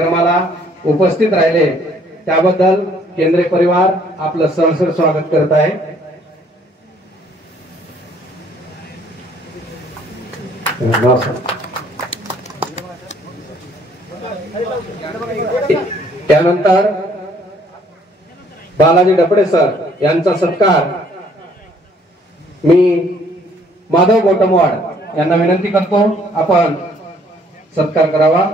कार्यक्रमाला उपस्थित राहिले त्याबद्दल केंद्रीय परिवार आपलं सहर्ष स्वागत करत आहे। त्यानंतर बालाजी डपडे सर यांचा सत्कार मी माधव गोटमवाड यांना विनंती करतो आपण सत्कार करावा।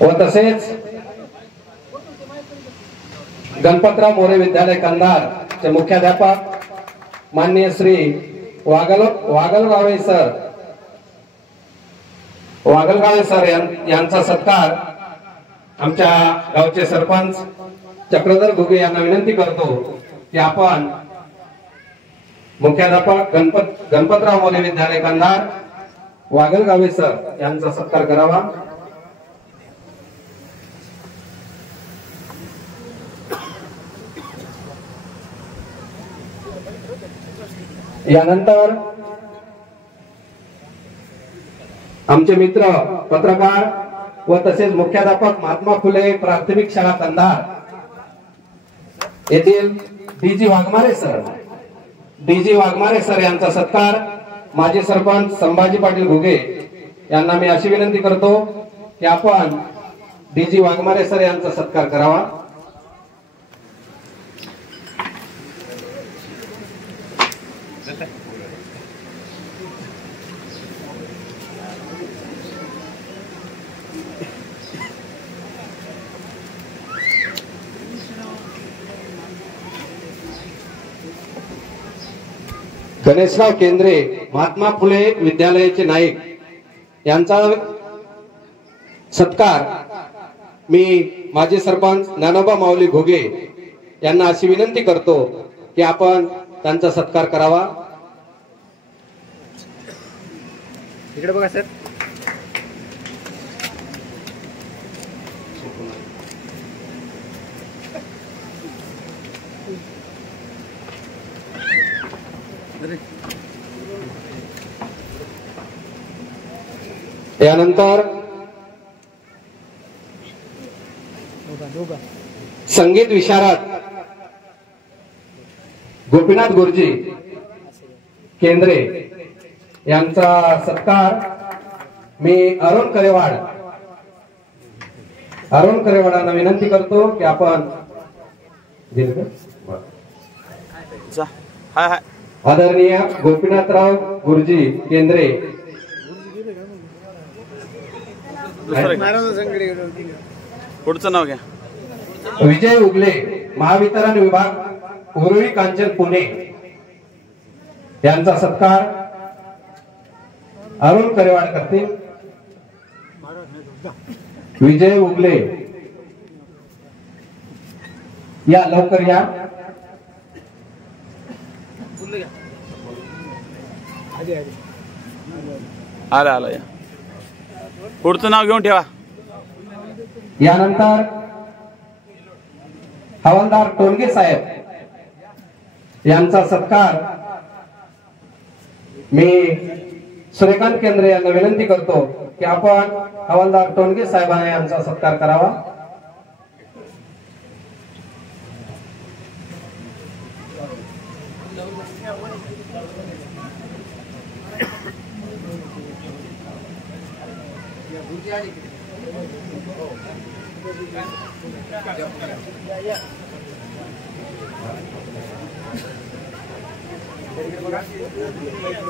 व तसेच गणपतराव मोरे विद्यालय कंधार चे मुख्याध्यापक माननीय श्री वागलगावे सर यांचा सत्कार आमच्या गावचे सरपंच चक्रधर घुगे यांना विनंती करतो की आपण मुख्याध्यापक गणपतराव मोरे विद्यालय कंधार वागलगावे सर यांचा सत्कार करावा। यानंतर आमचे मित्र पत्रकार व तसेच मुख्याध्यापक महात्मा फुले प्राथमिक शाळा कंधार येथील डीजी वाघमारे सर यांचा सत्कार माजी सरपंच संभाजी पाटील घुगे यांना मी अशी विनंती करतो की आपण डीजी वाघमारे सर यांचा सत्कार करावा। गणेशराव केंद्रे महात्मा फुले विद्यालयाचे नाईक यांचा सत्कार मी माजी सरपंच ज्ञानोबा माऊली घोगे यांना अशी विनंती करतो की आपण त्यांचा सत्कार करावा। इकडे बघा सर। यानंतर संगीत विशारद गोपीनाथ गुरुजी केंद्रे यांचा सत्कार मी अरुण करेवाडांना विनंती करतो की आपण आदरणीय गोपीनाथराव गुरुजी केंद्रे पुढचं नाव घ्या। विजय उगले महावितरण विभाग उरुळी कांचन पुणे यांचा सत्कार अरुण करेवाड करतील। विजय उगले या लवकर या। आला या पुढचं नाव घेऊन ठेवा। यानंतर हवालदार टोनगे साहेब यांचा सत्कार मी सूर्यकांत केंद्रे यांना विनंती करतो की आपण हवालदार टोनगे साहेब यांचा सत्कार करावा।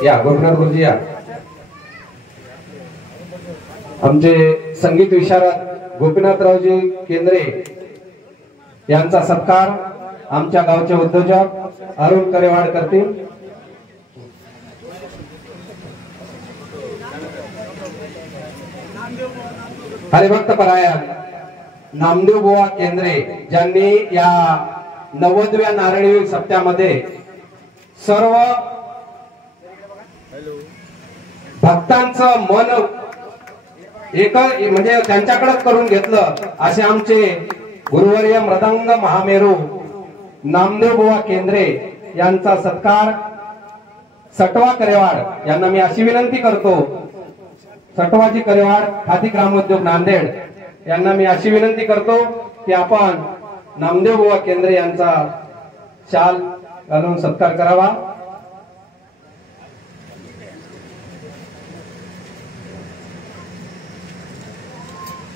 या गोपीनाथ गुरुजी या। आमचे संगीत विशारद गोपीनाथरावजी केंद्रे यांचा सत्कार आमच्या गावचे उद्योजक अरुण करेवाड करतील। हरिभक्त परायण नामदेव बुवा केंद्रे ज्यांनी या 90व्या नारळी सप्त्यामध्ये सर्व भक्तांचं मन एक म्हणजे त्यांच्याकडेच करून घेतलं असे आमचे गुरुवर्य मृदंग महामेरू नामदेव बुवा केंद्रे यांचा सत्कार सटवा करेवाड यांना मी अशी विनंती करतो, सटवाजी करेवाड खादी ग्रामोद्योग नांदेड यांना मी अशी विनंती करतो की आपण नामदेव बुवा केंद्रे यांचा शाल घालून सत्कार करावा।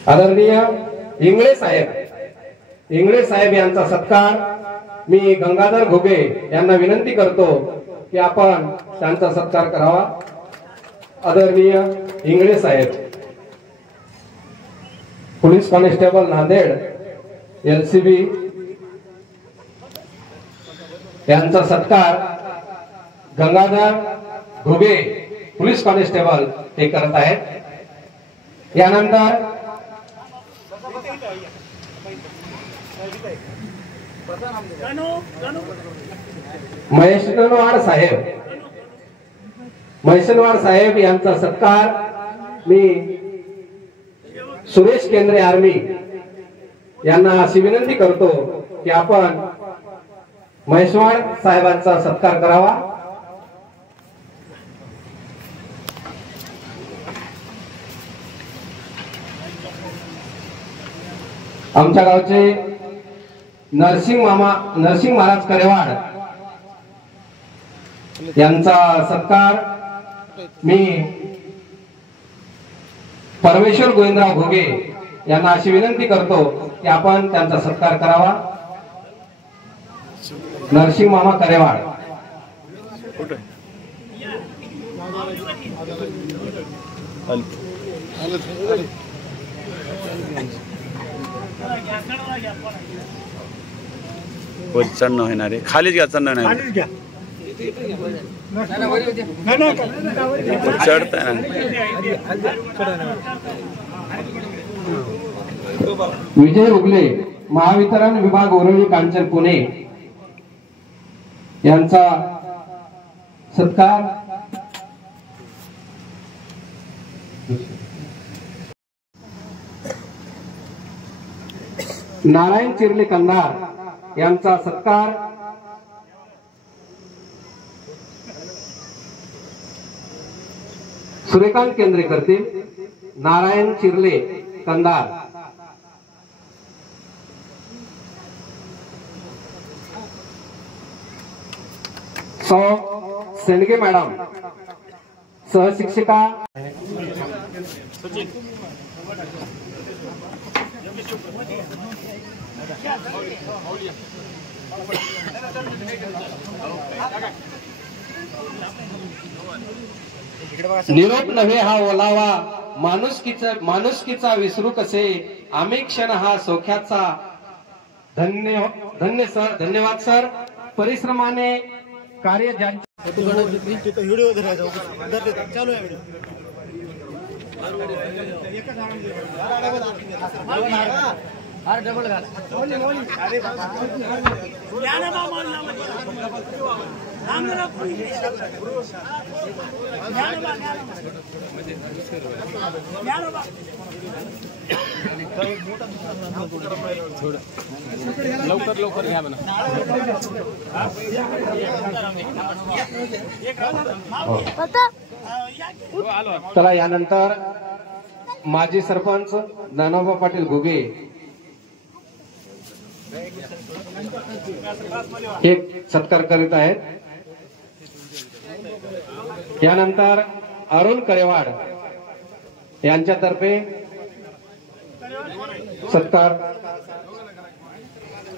आदरणीय इंगळे साहेब यांचा सत्कार मी गंगाधर घुगे यांना विनंती करतो की आपण त्यांचा सत्कार करावा। आदरणीय इंगळे साहेब पोलीस कॉन्स्टेबल नांदेड LCB यांचा सत्कार गंगाधर घुगे पोलीस कॉन्स्टेबल हे करत आहेत। यानंतर महेशनवाड साहेब यांचा सत्कार मी सुरेश केंद्रे आर्मी यांना अशी विनंती करतो की आपण महेशवाड साहेबांचा सत्कार करावा। आमच्या गावचे नरसिंग महाराज करेवाड यांचा सत्कार मी परमेश्वर गोविंदराव घुगे यांना अशी विनंती करतो की आपण त्यांचा सत्कार करावा। नरसिंग मामा करेवाड चढणं होणार आहे, खालीच घ्या, चढणं नाही चढता विजय उगले महावितरण विभाग उरळी कांचन पुणे यांचा सत्कार नारायण चिरले कंधार यांचा सत्कार सूर्यकांत केंद्रे करतील। नारायण चिरले कंधार सौ सेंडगे मॅडम सहशिक्षिका निरोप नव्हे हा ओलावा माणुसकीचा विसरू कसे आम्ही क्षण हा सौख्याचा धन्यवाद सर। परिश्रमाने कार्य व्हिडिओ चालू आहे। डबल लवकर घ्या म्हणा। चला यानंतर माजी सरपंच नानाबा पाटील घुगे एक सत्कार करीत आहेत। यानंतर अरुण करेवाड यांच्यातर्फे सत्कार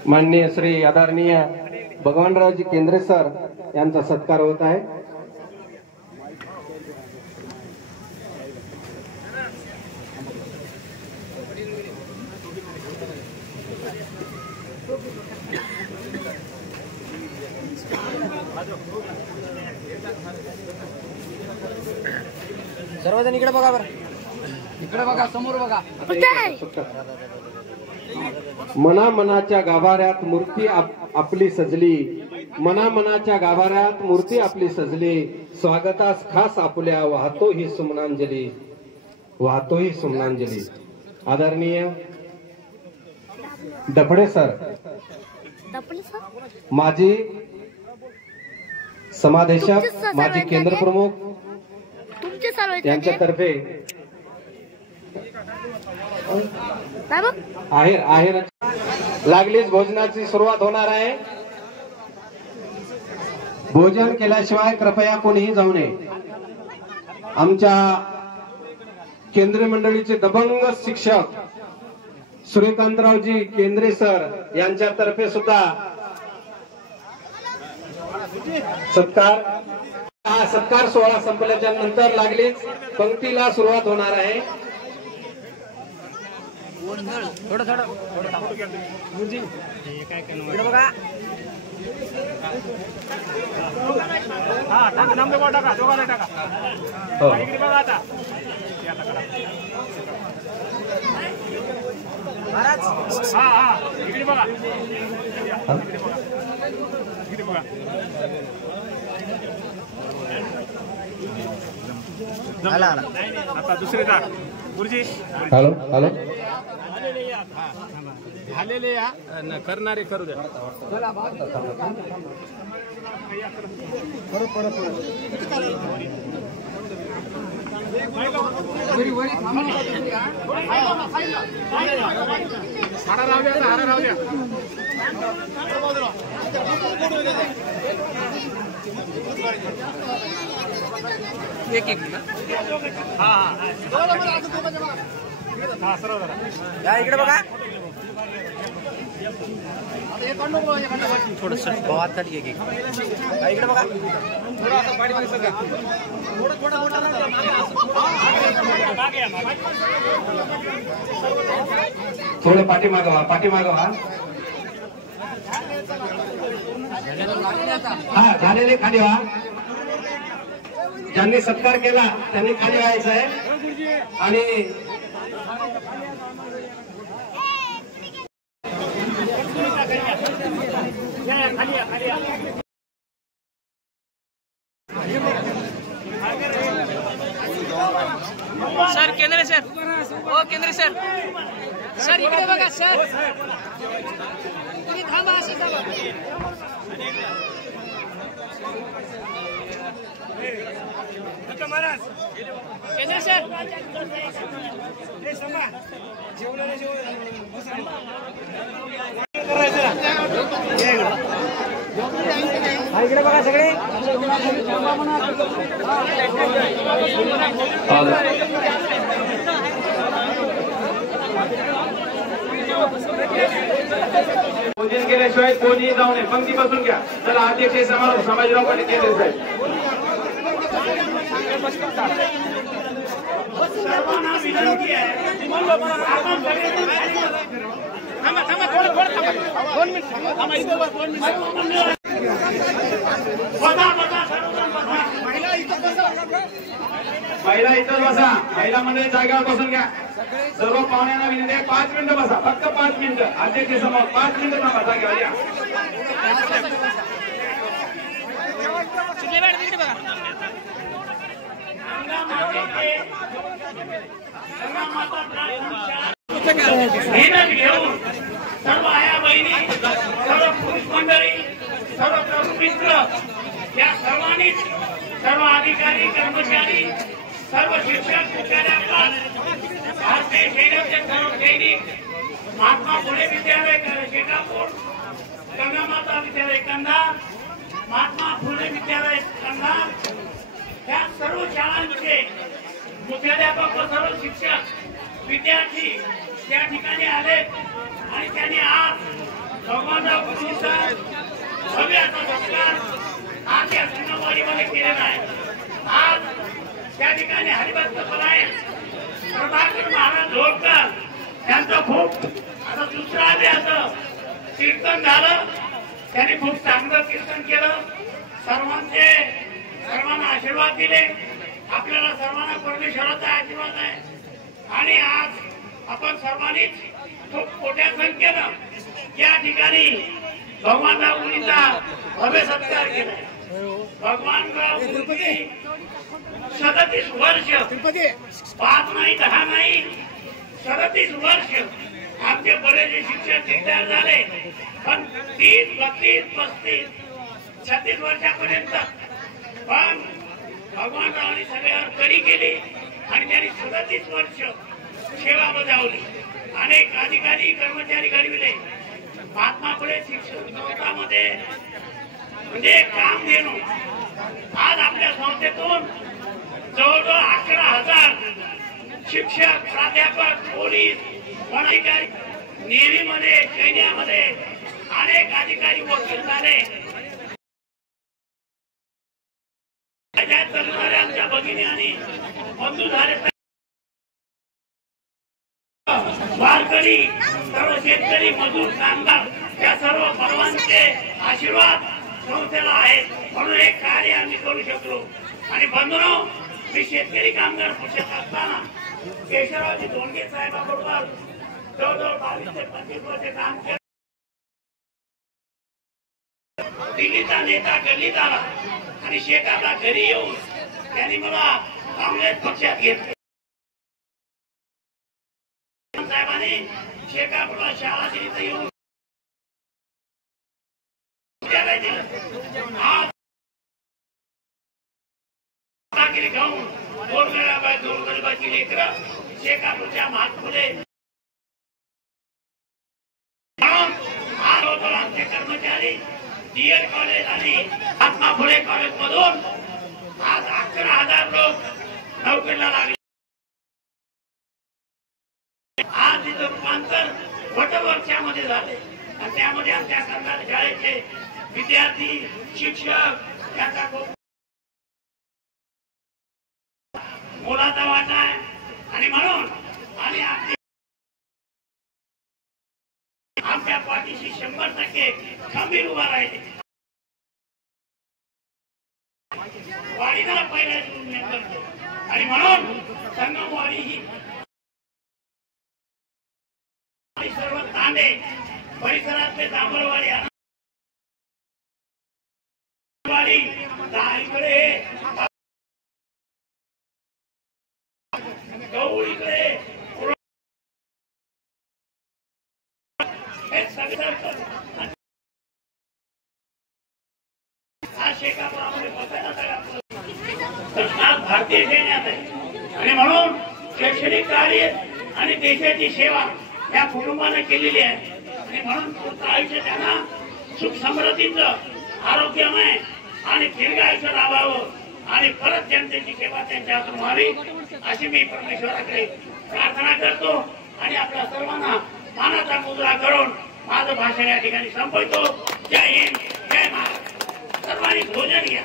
माननीय श्री आदरणीय भगवानरावजी केंद्रे सर यांचा सत्कार होत आहे। सर्वजण इकडे बघा बरं, इकडे बघा, समोर बघा। मनाच्या गाभाऱ्यात मूर्ती आपली सजली, मनाच्या गाभाऱ्यात मूर्ती आपली सजली, स्वागतास खास आपुल्या वाहतो ही सुमनांजली। वाहतोही सुमनांजली. आदरणीय डफडे सर, माजी समादेशक, माजी केंद्र प्रमुख यांच्यातर्फे आहेर लागलीच भोजनाची सुरुवात होणार आहे. भोजन केल्याशिवाय कृपया कोणीही जाऊ नये. आमच्या केंद्रीय मंडळीचे दबंग शिक्षक सूर्यकांतरावजी केंद्रे सर यांच्यातर्फे सुद्धा सत्कार सोहळा संपल्याच्या नंतर लागलीच पंक्तीला सुरुवात होणार आहे. आता दुसरे जा गुरुजी. हॅलो हॅलो झालेले या करणारे करू द्या. हारा राहू द्या, हारा राहू द्या. एक एक हा हा सर्व जरा इकडे बघा. थोडस भावात एक एक इकडे बघा. थोडं पाठीमागवा, पाठीमागवा. हा झालेले खाली व्हा. ज्यांनी सत्कार केला त्यांनी खाली व्हायचं आहे. आणि सर केंद्रे सर, ओ केंद्रे सर, सर इकडे बघा सर. तुम्ही थांबा, असे थांबा. केंद्रे सर इकडे बघा सगळे. भोजन केल्याशिवाय कोणीही जाऊ नये. पंक्ती बसून घ्या. चला अध्यक्ष समारोप संभाजीराव पाटील केंद्रे साहेब. सर्वांना विनंती आहे. थांबा थांबा थोडं थांबा. 2 मिनिट थांबा. इथे 2 मिनिट. महिला इथं बसा. महिला मंडळी जागेवर बसून घ्या. सर्व पाहुण्यांना विनंती आहे 5 मिनिटं बसा. फक्त 5 मिनिटं. अध्यक्ष समोर 5 मिनिटं थांबा जागेवर या. घेऊन सर्व आया बहिणी, सर्व पुरुष मंडळी, सर्व तरुण मित्र या सर्वांनीच, सर्व अधिकारी कर्मचारी, सर्व शिक्षक मुख्याध्यापक, भारतीय सैन्याचे सर्व सैनिक, महात्मा फुले विद्यालय शेकापूर, गंगामाता विद्यालय कंधार, महात्मा फुले विद्यालय कंधार या सर्व शाळांचे मुख्याध्यापक व सर्व शिक्षक विद्यार्थी त्या ठिकाणी आले आणि त्यांनी आज भगवानराव गुरुजींचा भव्य असा सत्कार आज या सिंहवाडीमध्ये केलेला आहे. आज त्या ठिकाणी हरिभक्त परायण प्रभाकर महाराज होळकर यांचं खूप आता दुसरं आले असं कीर्तन झालं. त्यांनी खूप चांगलं कीर्तन केलं. सर्वांना आशीर्वाद दिले. आपल्याला सर्वांना परमेश्वराचा आशीर्वाद आहे. आणि आज आपण सर्वांनीच खूप मोठ्या संख्येनं या ठिकाणी भगवानराव गुरुजींचा भव्य सत्कार केला. भगवानराव गुरुजी 37 वर्ष 5 नाही 10 नाही 37 वर्ष आमचे बरेचसे शिक्षक रिटायर झाले, पण 30, 32, 35, 36 वर्षापर्यंत पण भगवानरावांनी सगळ्यावर कडी केली आणि त्यांनी 37 वर्ष सेवा बजावली. अनेक अधिकारी कर्मचारी घडविले. महात्मा फुले शिक्षण संस्थांमध्ये म्हणजे काम देणं. आज आपल्या संस्थेतून जवळजवळ 11,000 शिक्षक, प्राध्यापक, पोलीस, अधिकारी, नेव्हीमध्ये, सैन्यामध्ये अनेक अधिकारी वकील झाले. आमच्या भगिनी आणि बंधू झाले. वारकरी, सर्व शेतकरी, मजूर, कामगार या सर्व भगवानचे आशीर्वाद संस्थेला आहेत, म्हणून हे कार्य आम्ही करू शकलो. आणि बंधूंनो, मी शेतकरी कामगार पक्षात असताना केशवरावजी धोंडगे साहेबांबरोबर जवळजवळ 22 ते 25 वर्ष काम केलं. दिल्लीचा नेता गल्लीत आला आणि शेकापला घरी येऊन त्यांनी मला काँग्रेस पक्षात घेतलं. साहेबांनी शेकापला शाळा दिली येऊन खाऊन गोरगरिबाची लेकरं शेकापूरच्या महात्मुले आमचे कर्मचारी डीएड कॉलेज आणि महात्मा फुले कॉलेज मधून आज 11,000 लोक नोकरीला लागले. आज तिचं रूपांतर वटवर्षामध्ये झाले आणि त्यामध्ये आमच्या कर्नाटक शाळेचे विद्यार्थी, शिक्षक याचा खूप मोलाचा वाटा आहे. आणि म्हणून आणि आमच्या पाठीशी 100% खंबीर उभा राहिले. वाडीला पहिल्या करतो आणि म्हणून संगमवाडी ही सर्व तांडे परिसरातले जांभळवाडी, इकडे गवळीकडे हे सगळं हा शेकापुरामध्ये बसायला भारतीय सैन्यात आहे. आणि म्हणून शैक्षणिक कार्य आणि देशाची सेवा या कुटुंबाने केलेली आहे. आणि म्हणून पुढचं आयुष्य त्यांना सुख समृद्धीचं, आरोग्यमय आणि दीर्घ आयुष्य लाभावं आणि परत जनतेची सेवा त्यांच्या हातून व्हावी अशी मी परमेश्वराकडे प्रार्थना करतो. आणि आपल्या सर्वांना मानाचा मुजरा करून माझं भाषण या ठिकाणी संपवतो. जय हिंद, जय महाराष्ट्र. सर्वांनी भोजन घ्या.